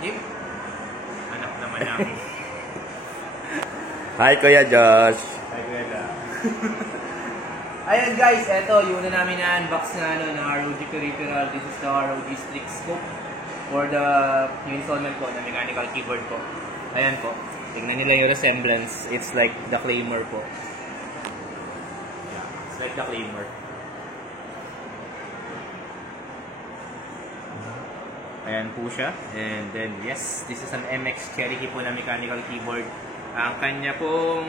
Yip. Anak naman namin. Hi, Kuya Josh. Hi, Kuya Da. Ayan guys, eto, yung una namin na-unbox na ROG Peripheral. This is the ROG Strix Scope for the new installment ko na mechanical keyboard ko. Ayan po, tingnan nila yung resemblance. It's like the Claymore po. Yeah, it's like the Claymore. Ayan po siya. And then, yes, this is an MX Cherokee po na mechanical keyboard. Ang kanya pong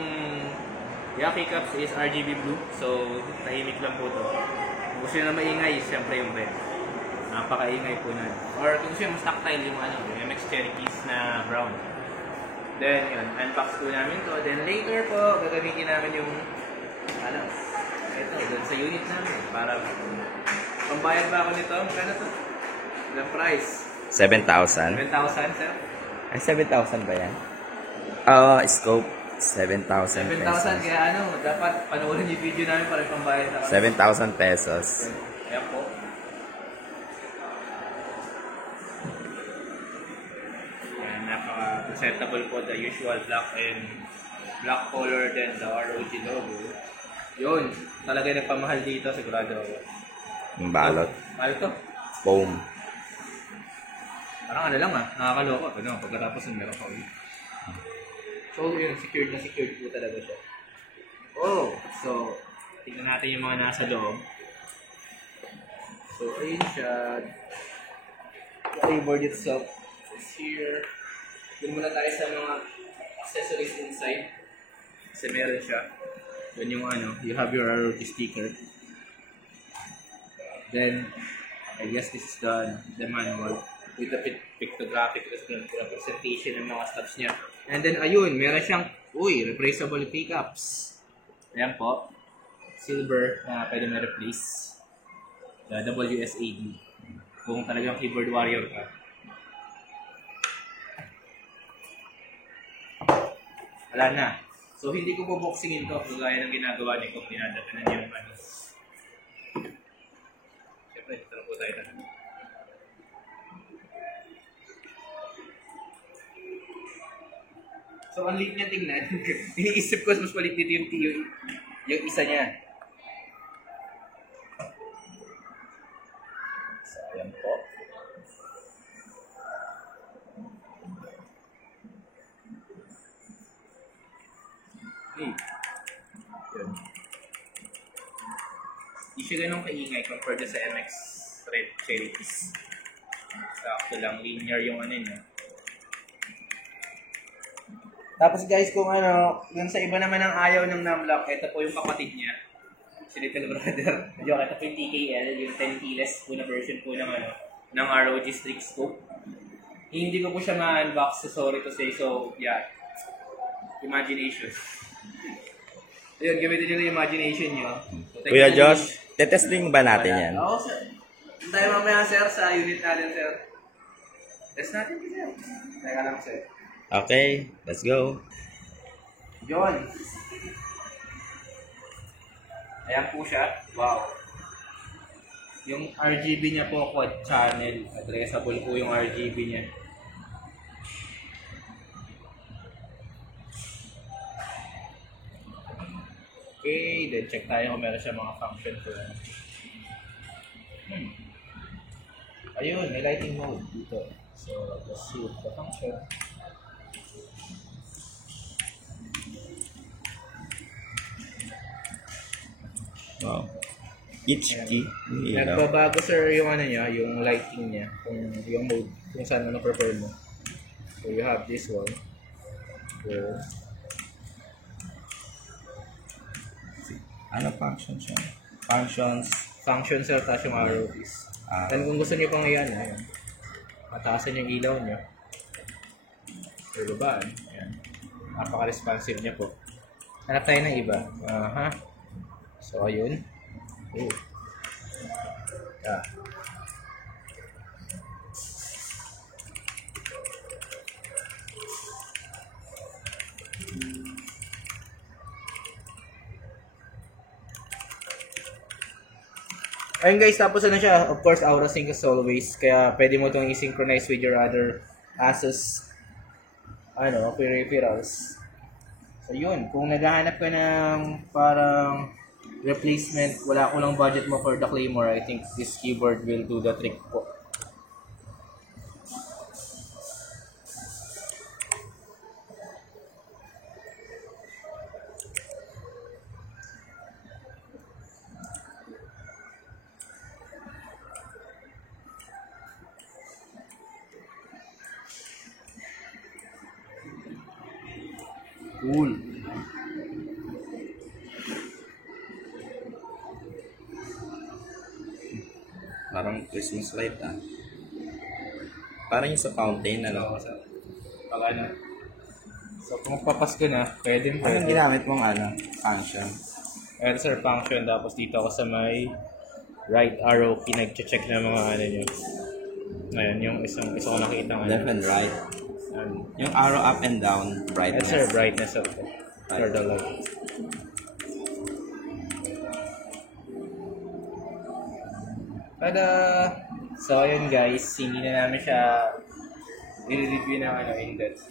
keycaps is RGB blue. So, tahimik lang po to. Kung gusto nyo na maingay, siyempre yung red. Napakaingay po na. Or kung gusto nyo mas tactile yung MX Cherokees na brown. Then, yun, unbox po namin to. Then, later po, gagamitin namin yung ito, dun sa unit namin. Para, pambayad ba ako nito? Magkano to? Ilang price? 7,000. 7,000, sir? Ay, 7,000 ba yan? Scope. 7,000 pesos. 7,000, kaya dapat panoorin yung video namin para pambayad na 7,000 pesos. Ayan po. Ayan, napaka-presentable po, the usual black and black color, then the ROG logo. Yun, talaga yung nagpamahal dito, sigurado ako. Yung balot. Mahal to. Foam. Parang nakakaloko. Pagkatapos yung meron pa ulit. So, yun, secured po talaga siya. Oh, so, tingnan natin yung mga nasa loob. So, ayun siya. The keyboard itself is here. Doon muna tayo sa mga accessories inside. Kasi meron siya. Doon yung you have your ROG sticker. Then, I guess this is the manual with the pictographic representation ng mga stops niya. And then, ayun, meron siyang, replaceable pickups. Ayan po. Silver na pwede na replace. The WSAD. Kung talagang keyboard warrior ka. Wala na. So, hindi ko buboxingin to. Kagaya ng ginagawa niya kung dinadaganan niya yung Siyempre, dito na po tayo na. So, ang liit niya tingnan. Iniisip ko mas malit dito yung isa niya. So, ayan po. Hey. Yun. Hindi siya ganun kaingay compared sa MX Red Cherokees. Sakto lang, linear yung niya. Tapos guys, kung yung sa iba naman ang ayaw ng Numlock, ito po yung kapatid niya. Si Little Brother. Ito po yung TKL, yung 10 keyless po na version po ng ROG Strix Scope. Hindi ko po siya ma-unbox, sorry to say. So, yeah. Imagination. Ayun, gamitin nyo yung imagination nyo. So, Kuya Josh, tetesting ba natin yan? Oo, sir. Tayo mamaya, sir, sa unit natin, sir. Test natin, sir. Teka lang, sir. Okay, let's go. Yun. Ayan po siya. Wow. Yung RGB niya po, quad channel. Addressable po yung RGB niya. Okay, then check tayo kung meron siya mga function po. Ayun, may lighting mode dito. So, let's see the function. Wow. Each key. Nagbabago sir yung niya, yung lighting niya, yung mode, kung saan prefer mo. So you have this one. So, ano functions siya? Functions sir, tapos yung arrow keys. Then kung gusto niyo pang ayan, mataasan yung ilaw niya. Or babaan. Ayan. Napaka-responsive niya po. Hanap tayo ng iba. So, ayun. Ayun guys, tapos siya. Of course, aura sync as always. Kaya pwede mo itong i-synchronize with your other Asus peripherals. So yun, kung naghahanap ka ng parang replacement, wala ko lang budget mo for the Claymore, I think this keyboard will do the trick po. Cool. Parang Christmas light ah. Parang yung sa fountain, ano? Pag ano. So kung magpapasko na, pwede. Anong ginamit mong function? Answer function, tapos dito ako sa may right arrow key, nag-check na mga ano nyo. Ngayon, yung isang ko nakita Left and right. Yung arrow up and down, brightness. Answer brightness of the for the light. Tada! So, ayun guys, hindi na namin siya i-review ng in-depth.